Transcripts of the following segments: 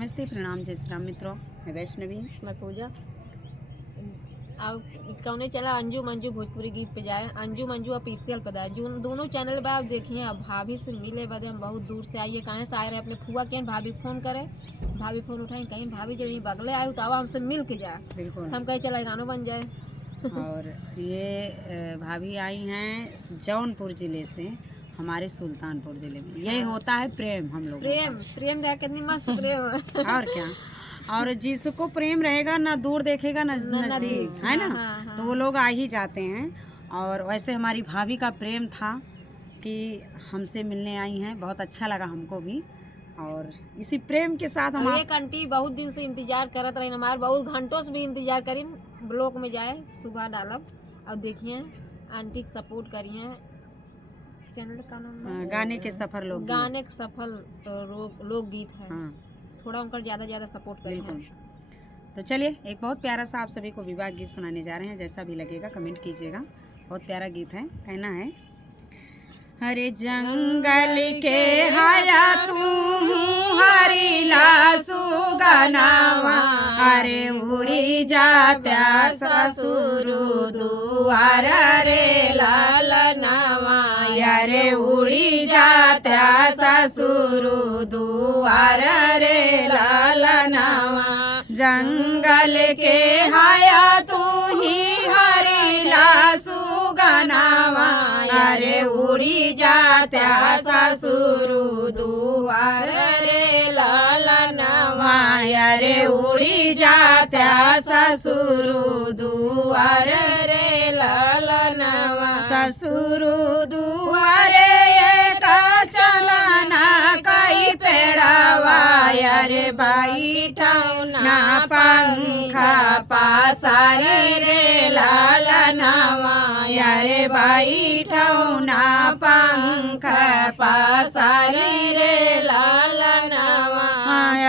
नमस्ते, प्रणाम, जय श्री राम मित्रों। मैं वैष्णवी। मैं पूजा। अब कौने चला अंजू मंजू भोजपुरी गीत पे जाए। अंजू मंजू ऑफिशियल पे जाए। दोनों चैनल पे आप देखिए। अब भाभी से मिले बदे हम बहुत दूर से आइए, कहाँ से आए रहे अपने फुआ के। भाभी फ़ोन करे, भाभी फ़ोन उठाए, कहीं भाभी जब यहीं बगले आए तो अब हमसे मिल के जाए। बिल्कुल। हम कहीं चला गानों बन जाए। और ये भाभी आई हैं जौनपुर ज़िले से, हमारे सुल्तानपुर ज़िले में। यही होता है प्रेम हम लोग। प्रेम देख कितनी मस्त प्रेम है। और क्या। और जिसको प्रेम रहेगा ना दूर देखेगा ना नजदीक, है ना। हाँ। तो वो लोग आ ही जाते हैं। और वैसे हमारी भाभी का प्रेम था कि हमसे मिलने आई हैं, बहुत अच्छा लगा हमको भी। और इसी प्रेम के साथ हम एक आंटी बहुत दिन से इंतजार करत रही, हमारे बहुत घंटों से भी इंतजार करी। ब्लॉक में जाए सुबह डालब। अब देखिए आंटी सपोर्ट करिए। चैनल का नाम गाने के सफर लोग गाने के सफल लोकगीत है। हाँ। थोड़ा उनका ज़्यादा सपोर्ट करें। बिल्कुल। तो चलिए एक बहुत प्यारा सा आप सभी को विवाह गीत सुनाने जा रहे हैं। जैसा भी लगेगा कमेंट कीजिएगा। बहुत प्यारा गीत है। कहना है, हरे जंगल के हाया तू हरिला सुगनावा, अरे उड़ी जात्या ससुर दुआर रे लालनावा, अरे उड़ी जात्या ससुर दुआर रे लालनावा। जंगल के हाया तू ही हरिला सुगनावा, अरे उड़ी जात्या ससुर दुआर रे लालनावा, अरे उड़ी जात्या ससुर दुआर रे लालनावा। ससुर दुआरे एक चलना कई पेड़ावा, अरे बैठौना पंखा पासारे रे लालनावा, अरे बैठौना पंखा पासारे रे लालनावा।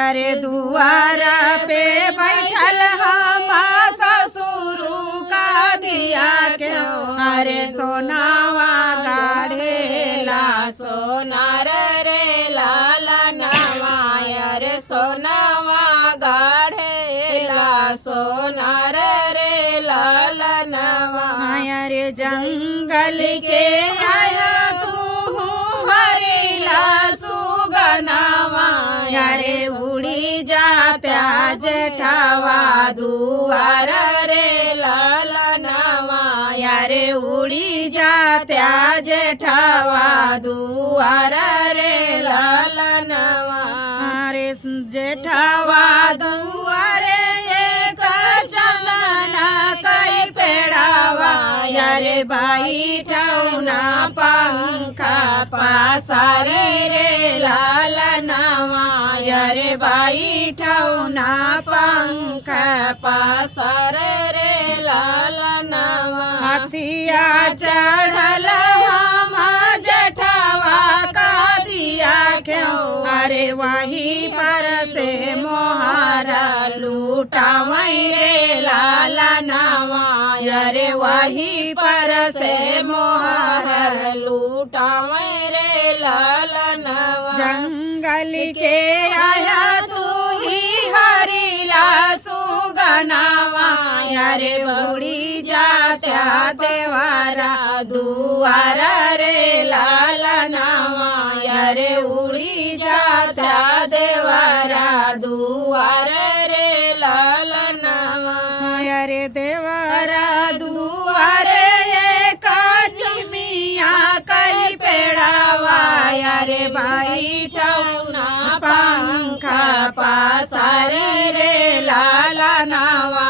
अरे दुआरा पे बैठल हम ससुर का दिया क्यों, अरे सोनावा गाढ़ेला सोनार रे लालनावा, अरे सोनावा गाढ़ेला सोनार रे लालनावा। अरे जंगल के आया तू हरिला सुगनावा, अरे उड़ी जात्या जेठावा दुआर रे लालनावा, अरे उड़ी जात्या जेठावा दुआर रे लालनावा। अरे जेठावा दुआरे एक चलना कई पेड़ावा, अरे बैठौना पंखा पासारे रे लालनावा, अरे बैठौना पंखा पासारे रे लालनावा। हथिया चढ़ल हम जेठवा का दिया क्यों, अरे वही पर से मोहारा लूटावई रे लालनावा, अरे वही पर से मोहारा लूटावई रे लालनावा। जंगल के आया तू ही हरिला सुगनावा, अरे उड़ी जात्या देवारा दुआर रे लालनावा, अरे उड़ी जात्या देवारा दुआर रे लालनावा। अरे देवारा दुआरे एक चुमिया कई पेड़ावा, अरे बैठौना पंखा पासारे रे लालनावा,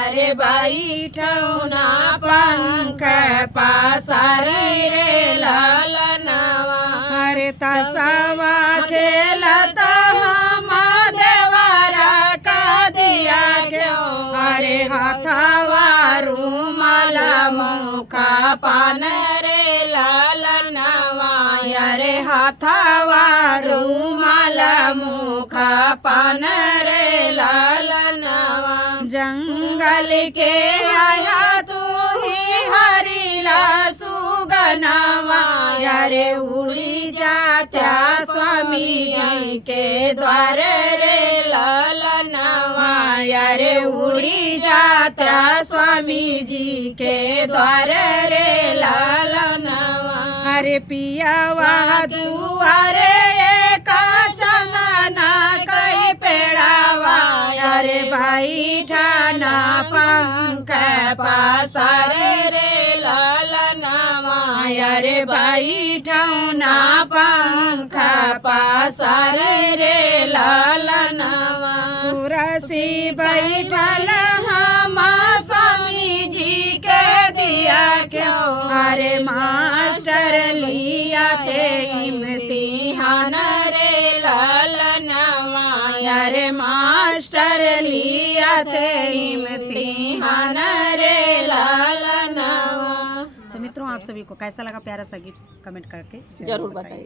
अरे बैठौना पंखा पासारे रे लालनावा। अरे तसवा खेलता हम देवारा का दिया क्यों, अरे हाथवा रुमाला मुखा पान रे लालनावा, अरे हाथवा रुमाला मुखा पान रे लालनावा। जंगल के आया तू ही हरिला सुगनावा, अरे उड़ी जात्या स्वामी जी के द्वार रे ला अरे उड़ी जाता स्वामी जी के द्वार रे लालनवा। अरे पियावा दुआरे का चंदना कई पेड़ावा। अरे भाई ठाना पंख पासर रे लालनवा। अरे भाई ठाना पंख पासर रे लालनवा। कुरसी बैठल हम स्वामी जी के दिया क्यों। अरे मास्टर लिया थे इम्तिहान रे लालनवा। अरे मास्टर लिया थे इम्तिहान रे लालनवा। तो मित्रों, आप सभी को कैसा लगा प्यारा सा गीत कमेंट करके जरूर बताइए।